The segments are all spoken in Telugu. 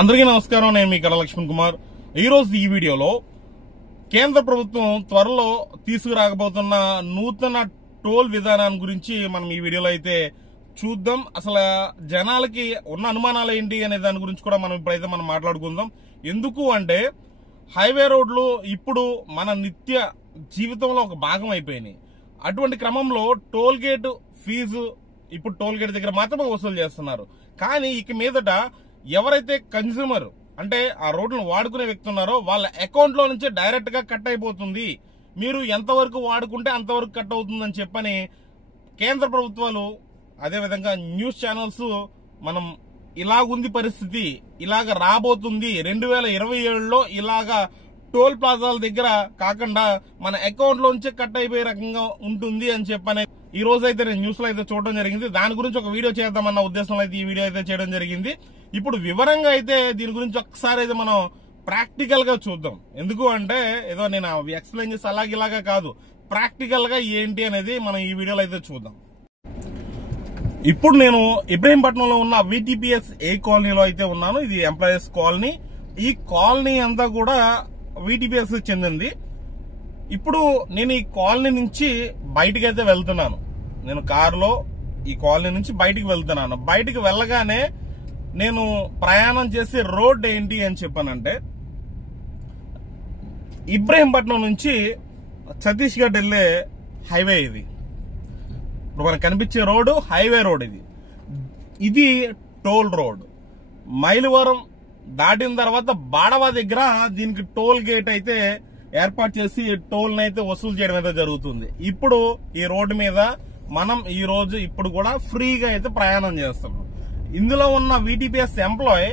అందరికీ నమస్కారం. నేను మీ కడ లక్ష్మణ్ కుమార్. ఈ రోజు ఈ వీడియోలో కేంద్ర ప్రభుత్వం త్వరలో తీసుకురాకపోతున్న నూతన టోల్ విధానాన్ని గురించి మనం ఈ వీడియోలో అయితే చూద్దాం. అసలు జనాలకి ఉన్న అనుమానాలు ఏంటి అనే దాని గురించి కూడా మనం ఇప్పుడైతే మనం మాట్లాడుకుందాం. ఎందుకు అంటే హైవే రోడ్లు ఇప్పుడు మన నిత్య జీవితంలో ఒక భాగం అయిపోయినాయి. అటువంటి క్రమంలో టోల్ గేట్ ఫీజు ఇప్పుడు టోల్ గేట్ దగ్గర మాత్రమే వసూలు చేస్తున్నారు. కానీ ఇక మీదట ఎవరైతే కన్స్యూమర్ అంటే ఆ రోడ్లను వాడుకునే వ్యక్తి ఉన్నారో వాళ్ళ అకౌంట్ లో నుంచే డైరెక్ట్ గా కట్ అయిపోతుంది. మీరు ఎంతవరకు వాడుకుంటే అంతవరకు కట్ అవుతుందని చెప్పని కేంద్ర ప్రభుత్వాలు అదేవిధంగా న్యూస్ ఛానల్స్ మనం ఇలాగుంది పరిస్థితి, ఇలాగ రాబోతుంది 2027లో ఇలాగా టోల్ ప్లాజాల దగ్గర కాకుండా మన అకౌంట్ లోంచే కట్ అయిపోయే రకంగా ఉంటుంది అని చెప్పని ఈ రోజు అయితే నేను న్యూస్ లో అయితే చూడడం జరిగింది. దాని గురించి ఒక వీడియో చేద్దామన్న ఉద్దేశంలో అయితే ఈ వీడియో అయితే చేయడం జరిగింది. ఇప్పుడు వివరంగా అయితే దీని గురించి ఒకసారి అయితే మనం ప్రాక్టికల్ గా చూద్దాం. ఎందుకు అంటే ఏదో నేను ఎక్స్ప్లెయిన్ చేసి అలాగిలాగా కాదు, ప్రాక్టికల్ గా ఏంటి అనేది మనం ఈ వీడియోలో అయితే చూద్దాం. ఇప్పుడు నేను ఇబ్రహీంపట్నంలో ఉన్న VTPS A కాలనీలో అయితే ఉన్నాను. ఇది ఎంప్లాయీస్ కాలనీ. ఈ కాలనీ అంతా కూడా VTPS చెందింది. ఇప్పుడు నేను ఈ కాలనీ నుంచి బయటికి అయితే వెళ్తున్నాను. నేను కారులో ఈ కాలనీ నుంచి బయటికి వెళ్తున్నాను. బయటికి వెళ్ళగానే నేను ప్రయాణం చేసే రోడ్ ఏంటి అని చెప్పానంటే ఇబ్రహీంపట్నం నుంచి ఛత్తీస్గఢ్ వెళ్లే హైవే. ఇది ఇప్పుడు మనకు కనిపించే రోడ్డు హైవే రోడ్. ఇది టోల్ రోడ్. మైలవరం దాటిన తర్వాత బాడవా దగ్గర దీనికి టోల్ గేట్ అయితే ఏర్పాటు చేసి టోల్ అయితే వసూలు చేయడం అయితే జరుగుతుంది. ఇప్పుడు ఈ రోడ్డు మీద మనం ఈ రోజు ఇప్పుడు కూడా ఫ్రీగా అయితే ప్రయాణం చేస్తున్నాం. ఇందులో ఉన్న VTPS ఎంప్లాయ్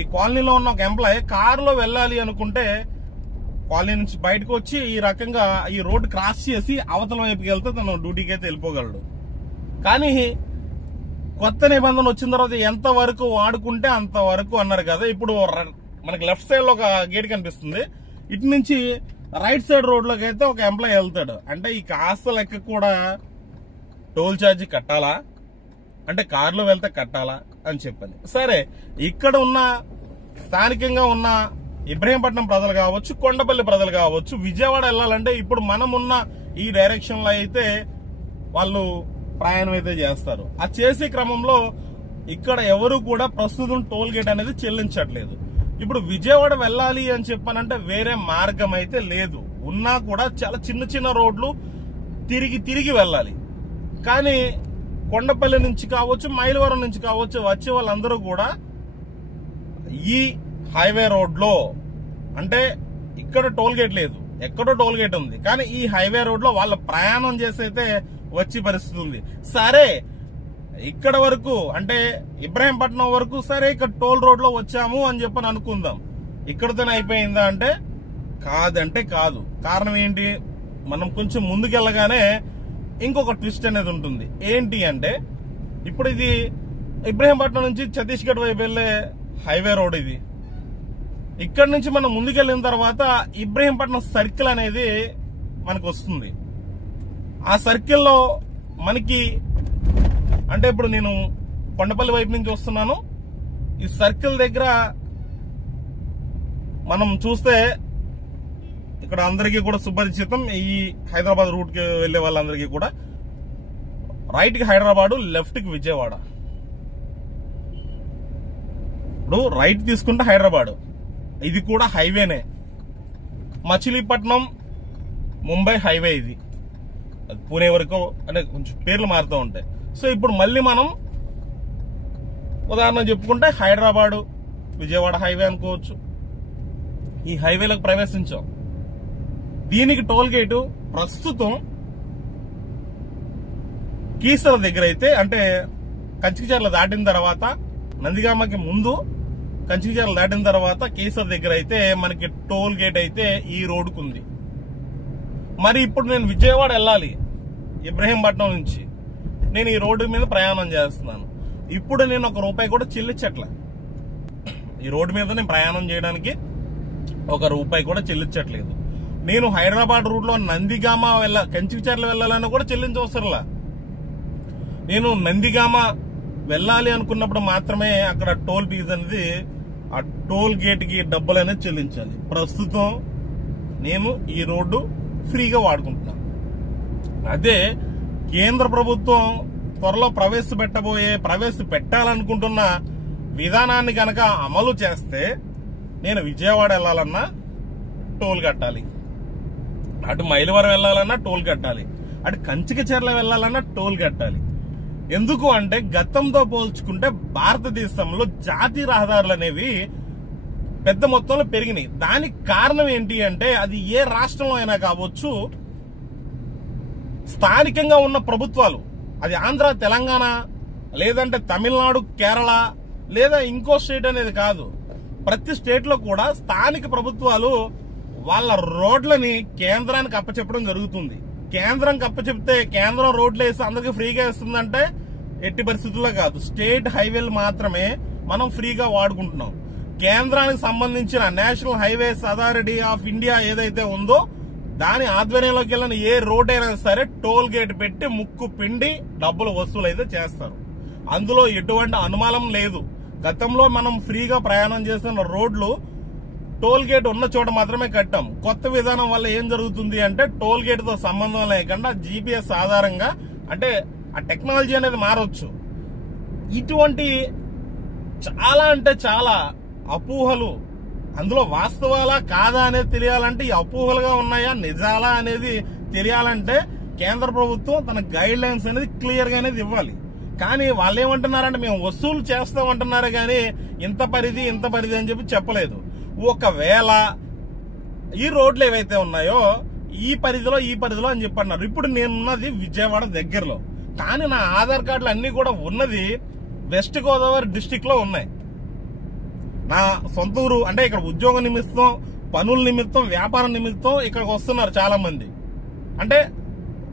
ఈ కాలనీలో ఉన్న ఒక ఎంప్లాయ్ కారులో వెళ్ళాలి అనుకుంటే కాలనీ నుంచి బయటకు వచ్చి ఈ రకంగా ఈ రోడ్డు క్రాస్ చేసి అవతల వైపుకి వెళ్తే తను డ్యూటీకి అయితే వెళ్ళిపోగలడు. కానీ కొత్త నిబంధన వచ్చిన తర్వాత ఎంత వరకు వాడుకుంటే అంతవరకు అన్నారు కదా. ఇప్పుడు మనకి లెఫ్ట్ సైడ్ లో ఒక గేట్ కనిపిస్తుంది. ఇటు నుంచి రైట్ సైడ్ రోడ్ లోకి అయితే ఒక ఎంప్లాయ్ వెళ్తాడు. అంటే ఈ కాస్త లెక్క కూడా టోల్ ఛార్జీ కట్టాలా అంటే కారులో వెళ్తే కట్టాలా అని చెప్పని. సరే, ఇక్కడ ఉన్న స్థానికంగా ఉన్న ఇబ్రహీంపట్నం ప్రజలు కావచ్చు, కొండపల్లి ప్రజలు కావచ్చు, విజయవాడ వెళ్ళాలంటే ఇప్పుడు మనం ఉన్న ఈ డైరెక్షన్ లో అయితే వాళ్ళు ప్రయాణం అయితే చేస్తారు. ఆ చేసే క్రమంలో ఇక్కడ ఎవరు కూడా ప్రస్తుతం టోల్ గేట్ అనేది చెల్లించట్లేదు. ఇప్పుడు విజయవాడ వెళ్ళాలి అని చెప్పానంటే వేరే మార్గం అయితే లేదు. ఉన్నా కూడా చాలా చిన్న చిన్న రోడ్లు తిరిగి వెళ్ళాలి. కానీ కొండపల్లి నుంచి కావచ్చు, మైలవరం నుంచి కావచ్చు వచ్చే వాళ్ళందరూ కూడా ఈ హైవే రోడ్ లో అంటే ఇక్కడ టోల్ గేట్ లేదు, ఎక్కడో టోల్ గేట్ ఉంది, కానీ ఈ హైవే రోడ్ లో వాళ్ళ ప్రయాణం చేసైతే వచ్చే పరిస్థితి ఉంది. సరే, ఇక్కడ వరకు అంటే ఇబ్రహీంపట్నం వరకు సరే ఇక్కడ టోల్ రోడ్ లో వచ్చాము అని చెప్పని అనుకుందాం. ఇక్కడతోనే అయిపోయిందా అంటే కాదంటే కాదు. కారణం ఏంటి? మనం కొంచెం ముందుకెళ్ళగానే ఇంకొక ట్విస్ట్ అనేది ఉంటుంది. ఏంటి అంటే ఇప్పుడు ఇది ఇబ్రహీంపట్నం నుంచి ఛత్తీస్గఢ్ వైపు వెళ్లే హైవే రోడ్. ఇది ఇక్కడ నుంచి మనం ముందుకెళ్ళిన తర్వాత ఇబ్రహీంపట్నం సర్కిల్ అనేది మనకు వస్తుంది. ఆ సర్కిల్లో మనకి అంటే ఇప్పుడు నేను కొండపల్లి వైపు నుంచి వస్తున్నాను. ఈ సర్కిల్ దగ్గర మనం చూస్తే ఇక్కడ అందరికీ కూడా సుపరిచితం. ఈ హైదరాబాద్ రూట్ కి వెళ్లే వాళ్ళందరికీ కూడా రైట్ కి హైదరాబాద్, లెఫ్ట్ కి విజయవాడ. ఇప్పుడు రైట్ తీసుకుంటే హైదరాబాద్, ఇది కూడా హైవేనే. మచిలీపట్నం ముంబై హైవే. ఇది పూణే వరకు అంటే కొంచెం పేర్లు మారుతూ ఉంటాయి. సో ఇప్పుడు మళ్ళీ మనం ఉదాహరణ చెప్పుకుంటే హైదరాబాద్ విజయవాడ హైవే అనుకోవచ్చు. ఈ హైవేలకు ప్రవేశించాం. దీనికి టోల్ గేటు ప్రస్తుతం కీసర దగ్గర అయితే అంటే కంచికచర్ల దాటిన తర్వాత నందిగామకి ముందు కంచికచర్ల దాటిన తర్వాత కీసర దగ్గర అయితే మనకి టోల్ గేట్ అయితే ఈ రోడ్డుకు ఉంది. మరి ఇప్పుడు నేను విజయవాడ వెళ్ళాలి ఇబ్రహీంపట్నం నుంచి. నేను ఈ రోడ్డు మీద ప్రయాణం చేస్తున్నాను. ఇప్పుడు నేను ₹1 కూడా చెల్లించట్లే. ఈ రోడ్డు మీద నేను ప్రయాణం చేయడానికి ₹1 కూడా చెల్లించట్లేదు. నేను హైదరాబాద్ రూట్ లో నందిగామ కంచికచర్ల వెళ్ళాలని కూడా చెల్లించవసరంలా. నేను నందిగామ వెళ్ళాలి అనుకున్నప్పుడు మాత్రమే అక్కడ టోల్ ఫీజు అనేది ఆ టోల్ గేట్ కి డబ్బులు అనేది చెల్లించాలి. ప్రస్తుతం నేను ఈ రోడ్డు ఫ్రీగా వాడుకుంటున్నా. అదే కేంద్ర ప్రభుత్వం త్వరలో ప్రవేశపెట్టాలనుకుంటున్న విధానాన్ని కనుక అమలు చేస్తే నేను విజయవాడ వెళ్ళాలన్నా టోల్ కట్టాలి, అటు మైలవరం వెళ్ళాలన్నా టోల్ కట్టాలి, అటు కంచికచర్ల వెళ్ళాలన్నా టోల్ కట్టాలి. ఎందుకు అంటే గతంతో పోల్చుకుంటే భారతదేశంలో జాతీయ రహదారులు అనేవి పెద్ద మొత్తంలో పెరిగినాయి. దానికి కారణం ఏంటి అంటే అది ఏ రాష్ట్రంలో అయినా కావచ్చు, స్థానికంగా ఉన్న ప్రభుత్వాలు, అది ఆంధ్ర, తెలంగాణ, లేదంటే తమిళనాడు, కేరళ, లేదా ఇంకో స్టేట్ అనేది కాదు, ప్రతి స్టేట్ లో కూడా స్థానిక ప్రభుత్వాలు వాళ్ళ రోడ్లని కేంద్రానికి అప్పచెప్పడం జరుగుతుంది. కేంద్రం అప్పచెప్తే కేంద్రం రోడ్లు వేసి అందరికి ఫ్రీగా ఇస్తుందంటే ఎట్టి పరిస్థితుల్లో కాదు. స్టేట్ హైవేలు మాత్రమే మనం ఫ్రీగా వాడుకుంటున్నాం. కేంద్రానికి సంబంధించిన national highways authority of India ఏదైతే ఉందో దాని ఆధ్వర్యంలోకి వెళ్ళిన ఏ రోడ్ అయినా సరే టోల్ గేట్ పెట్టి ముక్కు పిండి డబ్బులు వసూలు అయితే చేస్తారు. అందులో ఎటువంటి అనుమానం లేదు. గతంలో మనం ఫ్రీగా ప్రయాణం చేస్తున్న రోడ్లు టోల్ గేట్ ఉన్న చోట మాత్రమే కట్టాం. కొత్త విధానం వల్ల ఏం జరుగుతుంది అంటే టోల్ గేట్ తో సంబంధం లేకుండా జీపీఎస్ ఆధారంగా, అంటే ఆ టెక్నాలజీ అనేది మారొచ్చు. ఇటువంటి చాలా అంటే చాలా అపోహలు, అందులో వాస్తవాలా కాదా అనేది తెలియాలంటే, ఈ అపోహలుగా ఉన్నాయా నిజాలా అనేది తెలియాలంటే కేంద్ర ప్రభుత్వం తన గైడ్ లైన్స్ అనేది క్లియర్ గా అనేది ఇవ్వాలి. కానీ వాళ్ళు ఏమంటున్నారంటే మేము వసూలు చేస్తామంటున్నారు కానీ ఇంత పరిధి అని చెప్పి చెప్పలేదు. ఒకవేళ ఈ రోడ్లు ఏవైతే ఉన్నాయో ఈ పరిధిలో అని చెప్పన్నారు. ఇప్పుడు నేనున్నది విజయవాడ దగ్గరలో, కానీ నా ఆధార్ కార్డులు అన్ని కూడా ఉన్నది వెస్ట్ గోదావరి డిస్టిక్ లో ఉన్నాయి. నా సొంత ఊరు, అంటే ఇక్కడ ఉద్యోగ నిమిత్తం, పనుల నిమిత్తం, వ్యాపారం నిమిత్తం ఇక్కడికి వస్తున్నారు చాలా మంది. అంటే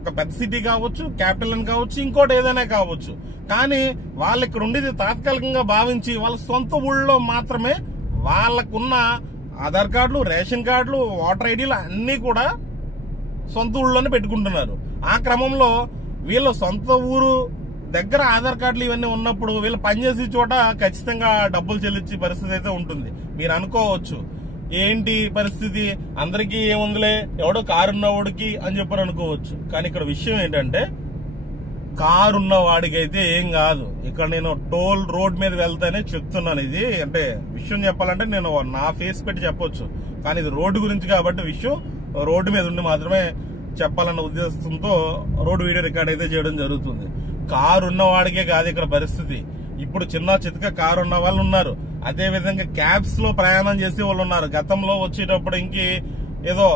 ఒక పెద్ద సిటీ కావచ్చు, క్యాపిటల్ అని కావచ్చు, ఇంకోటి ఏదైనా కావచ్చు. కానీ వాళ్ళు ఇక్కడ ఉండేది తాత్కాలికంగా భావించి వాళ్ళ సొంత ఊళ్ళో మాత్రమే వాళ్ళకున్న ఆధార్ కార్డులు, రేషన్ కార్డులు, ఓటర్ ఐడీలు అన్ని కూడా సొంత ఊళ్ళోనే పెట్టుకుంటున్నారు. ఆ క్రమంలో వీళ్ళ సొంత ఊరు దగ్గర ఆధార్ కార్డులు ఇవన్నీ ఉన్నప్పుడు వీళ్ళు పనిచేసే చోట ఖచ్చితంగా డబ్బులు చెల్లించే పరిస్థితి అయితే ఉంటుంది. మీరు అనుకోవచ్చు ఏంటి పరిస్థితి, అందరికీ ఏముందిలే, ఎవడో కారు ఉన్నవాడికి అని చెప్పని అనుకోవచ్చు. కానీ ఇక్కడ విషయం ఏంటంటే కారు ఉన్న వాడికైతే ఏం కాదు. ఇక్కడ నేను టోల్ రోడ్ మీద వెళ్తానే చెప్తున్నాను. ఇది అంటే విషయం చెప్పాలంటే నేను నా ఫేస్ పెట్టి చెప్పొచ్చు, కానీ ఇది రోడ్డు గురించి కాబట్టి విషయం రోడ్డు మీద ఉండి మాత్రమే చెప్పాలన్న ఉద్దేశంతో రోడ్డు వీడియో రికార్డ్ అయితే చేయడం జరుగుతుంది. కారు ఉన్న వాడికే కాదు ఇక్కడ పరిస్థితి. ఇప్పుడు చిన్న చితక కారు ఉన్న వాళ్ళు ఉన్నారు, అదే విధంగా క్యాబ్స్ లో ప్రయాణం చేసే వాళ్ళు ఉన్నారు. గతంలో వచ్చేటప్పుడు ఇంకి ఏదో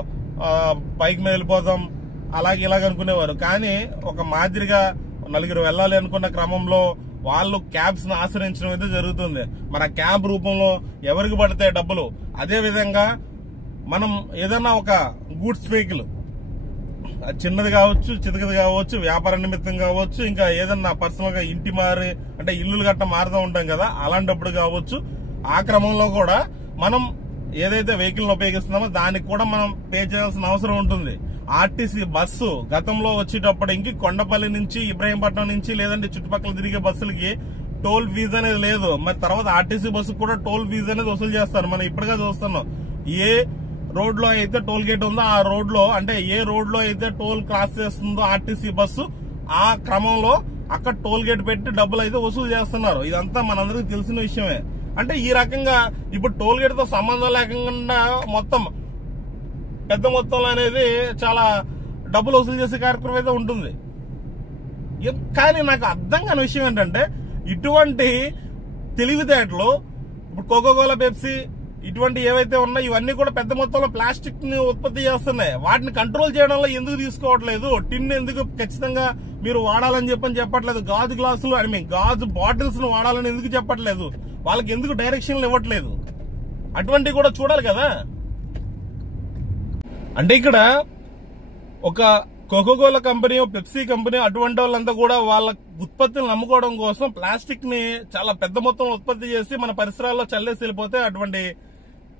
బైక్ మీద వెళ్ళిపోతాం అలాగే ఇలాగ అనుకునేవారు. కానీ ఒక మాదిరిగా నలుగురు వెళ్ళాలి అనుకున్న క్రమంలో వాళ్ళు క్యాబ్స్ ను ఆశ్రయించడం అయితే జరుగుతుంది. మన క్యాబ్ రూపంలో ఎవరికి పడితే డబ్బులు. అదే విధంగా మనం ఏదన్నా ఒక గూడ్స్ వెహికల్, చిన్నది కావచ్చు, చితకది కావచ్చు, వ్యాపార నిమిత్తం కావచ్చు, ఇంకా ఏదన్నా పర్సనల్ గా ఇంటి మారి అంటే ఇల్లులు గట్ట మారుతూ ఉంటాం కదా, అలాంటప్పుడు కావచ్చు. ఆ క్రమంలో కూడా మనం ఏదైతే వెహికల్ ఉపయోగిస్తున్నామో దానికి కూడా మనం పే చేయాల్సిన అవసరం ఉంటుంది. ఆర్టీసీ బస్సు గతంలో వచ్చేటప్పుడు ఇంక కొండపల్లి నుంచి, ఇబ్రహీంపట్నం నుంచి, లేదంటే చుట్టుపక్కల తిరిగే బస్సులకి టోల్ ఫీజు అనేది లేదు. మరి తర్వాత ఆర్టీసీ బస్సు కూడా టోల్ ఫీజు అనేది వసూలు చేస్తారు. మనం ఇప్పటిగా చూస్తున్నాం. ఏ రోడ్ లో అయితే టోల్ గేట్ ఉందో ఆ రోడ్ లో, అంటే ఏ రోడ్ లో అయితే టోల్ క్రాస్ చేస్తుందో ఆర్టీసీ బస్సు, ఆ క్రమంలో అక్కడ టోల్ గేట్ పెట్టి డబ్బులు అయితే వసూలు చేస్తున్నారు. ఇదంతా మనందరికి తెలిసిన విషయమే. అంటే ఈ రకంగా ఇప్పుడు టోల్ గేట్ తో సంబంధం లేకుండా మొత్తం పెద్ద మొత్తంలో అనేది చాలా డబ్బులు వసూలు చేసే కార్యక్రమం అయితే ఉంటుంది. కానీ నాకు అర్థం కాని విషయం ఏంటంటే ఇటువంటి తెలివితేటలు ఇప్పుడు కోకోకోలా, పెప్సీ ఇటువంటి ఏవైతే ఉన్నాయో ఇవన్నీ కూడా పెద్ద మొత్తంలో ప్లాస్టిక్ ని ఉత్పత్తి చేస్తున్నాయి. వాటిని కంట్రోల్ చేయడంలో ఎందుకు తీసుకోవట్లేదు? టిన్ ఎందుకు ఖచ్చితంగా మీరు వాడాలని చెప్పట్లేదు? గాజు గ్లాసులు గాజు బాటిల్స్ ను వాడాలని ఎందుకు చెప్పట్లేదు? వాళ్ళకి ఎందుకు డైరెక్షన్లు ఇవ్వట్లేదు? అటువంటివి కూడా చూడాలి కదా. అంటే ఇక్కడ ఒక కోకోకోలా కంపెనీ, పెప్సీ కంపెనీ అటువంటి వాళ్ళంతా కూడా వాళ్ళ ఉత్పత్తులు నమ్ముకోవడం కోసం ప్లాస్టిక్ ని చాలా పెద్ద మొత్తంలో ఉత్పత్తి చేసి మన పరిసరాల్లో చల్లేసి వెళ్ళిపోతే అటువంటి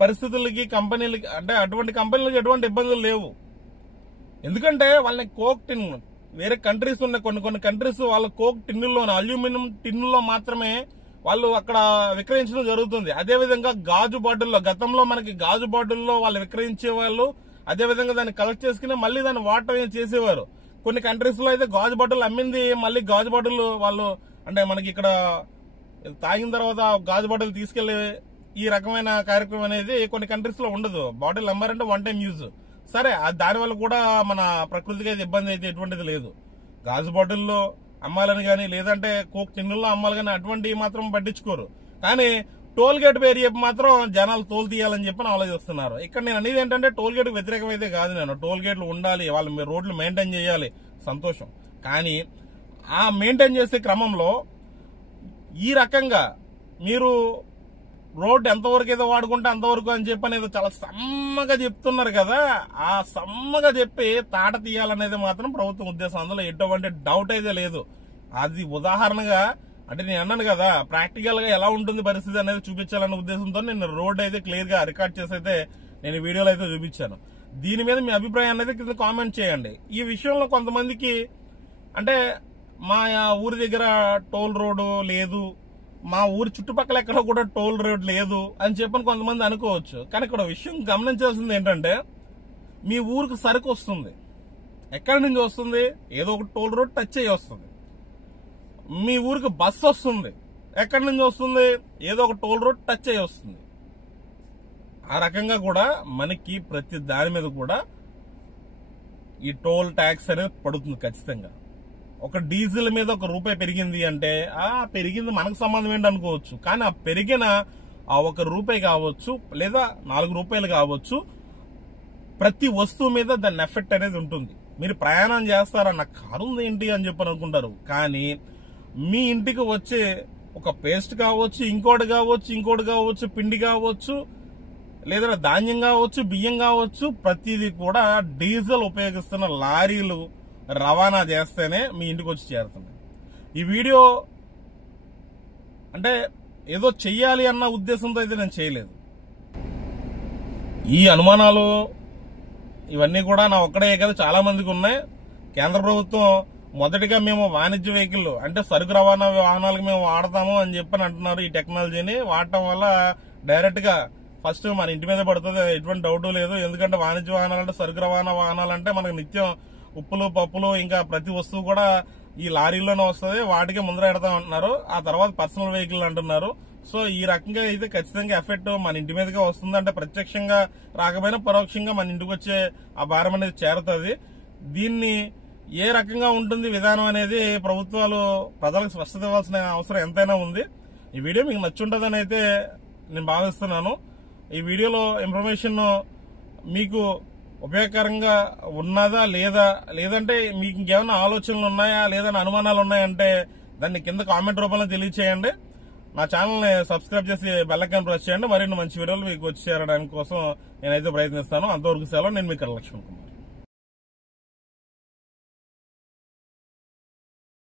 పరిస్థితులకి కంపెనీలకి, అంటే అటువంటి కంపెనీలకి ఎటువంటి ఇబ్బందులు లేవు. ఎందుకంటే వాళ్ళని కోక్ టిన్, వేరే కంట్రీస్ ఉన్న కొన్ని కంట్రీస్ వాళ్ళ కోక్ టిన్నుల్లో, అల్యూమినియం టిన్నుల్లో మాత్రమే వాళ్ళు అక్కడ విక్రయించడం జరుగుతుంది. అదేవిధంగా గాజు బాటిల్లో, గతంలో మనకి గాజు బాటిల్లో వాళ్ళు విక్రయించే వాళ్ళు, అదేవిధంగా దాన్ని కలెక్ట్ చేసుకుని మళ్ళీ దాన్ని వాటర్ చేసేవారు. కొన్ని కంట్రీస్ లో అయితే గాజు బాటిల్ అమ్మింది మళ్ళీ గాజు బాటిల్ వాళ్ళు అంటే మనకి ఇక్కడ తాగిన తర్వాత గాజు బాటిల్ తీసుకెళ్లి ఈ రకమైన కార్యక్రమం అనేది కొన్ని కంట్రీస్ లో ఉండదు. బాటిల్ అమ్మారంటే వన్ టైం యూజ్. సరే, దానివల్ల కూడా మన ప్రకృతికి అయితే ఇబ్బంది అయితే ఎటువంటిది లేదు. గాజు బాటిల్లో అమ్మాలని గానీ లేదంటే కోక్ టిన్నుల్లో అమ్మాలి కానీ అటువంటివి మాత్రం పట్టించుకోరు. కానీ టోల్ గేట్ పేరు చెప్పి మాత్రం జనాలు తోలు తీయాలని చెప్పి ఆలోచిస్తున్నారు. ఇక్కడ నేను అనేది ఏంటంటే టోల్ గేట్ వ్యతిరేకమైతే కాదు. నేను టోల్ గేట్లు ఉండాలి, వాళ్ళు రోడ్లు మెయింటైన్ చేయాలి, సంతోషం. కానీ ఆ మెయింటైన్ చేసే క్రమంలో ఈ రకంగా మీరు రోడ్డు ఎంతవరకు ఏదో వాడుకుంటే అంతవరకు అని చెప్పి అనేది చాలా సమ్మగా చెప్తున్నారు కదా. ఆ సమ్మగా చెప్పి తాట తీయాలనేది మాత్రం ప్రభుత్వం ఉద్దేశం. అందులో ఎటువంటి డౌట్ అయితే లేదు. అది ఉదాహరణగా అంటే నేను అన్నాను కదా, ప్రాక్టికల్ గా ఎలా ఉంటుంది పరిస్థితి అనేది చూపించాలనే ఉద్దేశంతో నేను రోడ్ అయితే క్లియర్ గా రికార్డ్ చేసి అయితే నేను వీడియోలో అయితే చూపించాను. దీని మీద మీ అభిప్రాయం అనేది కింద కామెంట్ చేయండి. ఈ విషయంలో కొంతమందికి అంటే మా ఊరి దగ్గర టోల్ రోడ్డు లేదు, మా ఊరి చుట్టుపక్కల ఎక్కడ కూడా టోల్ రోడ్ లేదు అని చెప్పని కొంతమంది అనుకోవచ్చు. కానీ ఇక్కడ విషయం గమనించాల్సింది ఏంటంటే మీ ఊరికి సరుకు వస్తుంది, ఎక్కడి నుంచి వస్తుంది? ఏదో ఒక టోల్ రోడ్ టచ్ అయ్యి వస్తుంది. మీ ఊరికి బస్సు వస్తుంది, ఎక్కడి నుంచి వస్తుంది? ఏదో ఒక టోల్ రోడ్ టచ్ అయ్యి వస్తుంది. ఆ రకంగా కూడా మనకి ప్రతి దాని మీద కూడా ఈ టోల్ ట్యాక్స్ అనేది పడుతుంది ఖచ్చితంగా. ఒక డీజిల్ మీద ₹1 పెరిగింది అంటే పెరిగింది మనకు సంబంధం ఏంటి అనుకోవచ్చు. కానీ ఆ పెరిగిన ఆ ₹1 కావచ్చు లేదా ₹4 కావచ్చు, ప్రతి వస్తువు మీద దాని ఎఫెక్ట్ అనేది ఉంటుంది. మీరు ప్రయాణం చేస్తారన్న కారు ఉంది ఏంటి అని చెప్పని అనుకుంటారు. కానీ మీ ఇంటికి వచ్చే ఒక పేస్ట్ కావచ్చు, ఇంకోటి కావచ్చు, పిండి కావచ్చు, లేదా ధాన్యం కావచ్చు, బియ్యం కావచ్చు, ప్రతిదీ కూడా డీజిల్ ఉపయోగిస్తున్న లారీలు రవాణా చేస్తేనే మీ ఇంటికి వచ్చి చేరుతుంది. ఈ వీడియో అంటే ఏదో చెయ్యాలి అన్న ఉద్దేశంతో అయితే నేను చేయలేదు. ఈ అనుమానాలు ఇవన్నీ కూడా నా ఒక్కడే కదా, చాలా మందికి ఉన్నాయి. కేంద్ర ప్రభుత్వం మొదటిగా మేము వాణిజ్య వెహికల్ అంటే సరుకు రవాణా వాహనాలకు మేము వాడతాము అని చెప్పని అంటున్నారు. ఈ టెక్నాలజీని వాడటం వల్ల డైరెక్ట్ గా ఫస్ట్ మన ఇంటి మీద పడుతుంది, ఎటువంటి డౌట్ లేదు. ఎందుకంటే వాణిజ్య వాహనాలు అంటే సరుకు రవాణా వాహనాలు అంటే మనకు నిత్యం ఉప్పులు, పప్పులు, ఇంకా ప్రతి వస్తువు కూడా ఈ లారీలోనే వస్తుంది, వాటికే ముందర పెడతాం అంటున్నారు. ఆ తర్వాత పర్సనల్ వెహికల్ అంటున్నారు. సో ఈ రకంగా అయితే ఖచ్చితంగా ఎఫెక్ట్ మన ఇంటి మీదగా వస్తుంది. అంటే ప్రత్యక్షంగా రాకపోయినా పరోక్షంగా మన ఇంటికి వచ్చే ఆ భారం అనేది చేరుతుంది. దీన్ని ఏ రకంగా ఉంటుంది విధానం అనేది ప్రభుత్వాలు ప్రజలకు స్పష్టత ఇవ్వాల్సిన అవసరం ఎంతైనా ఉంది. ఈ వీడియో మీకు నచ్చుంటుందని అయితే నేను భావిస్తున్నాను. ఈ వీడియోలో ఇన్ఫర్మేషన్ మీకు ఉపయోగకరంగా ఉన్నదా లేదంటే మీకు ఇంకేమైనా ఆలోచనలు ఉన్నాయా లేదని అనుమానాలు ఉన్నాయంటే దాన్ని కింద కామెంట్ రూపంలో తెలియచేయండి. నా ఛానల్ ని సబ్స్క్రైబ్ చేసి బెల్ ఐకాన్ ప్రెస్ చేయండి. మరిన్ని మంచి వీడియోలు మీకు వచ్చి చేరడానికి కోసం నేనైతే ప్రయత్నిస్తాను. అంతవరకు సెలవు. నేను మీ లక్ష్మణ్ కుమార్.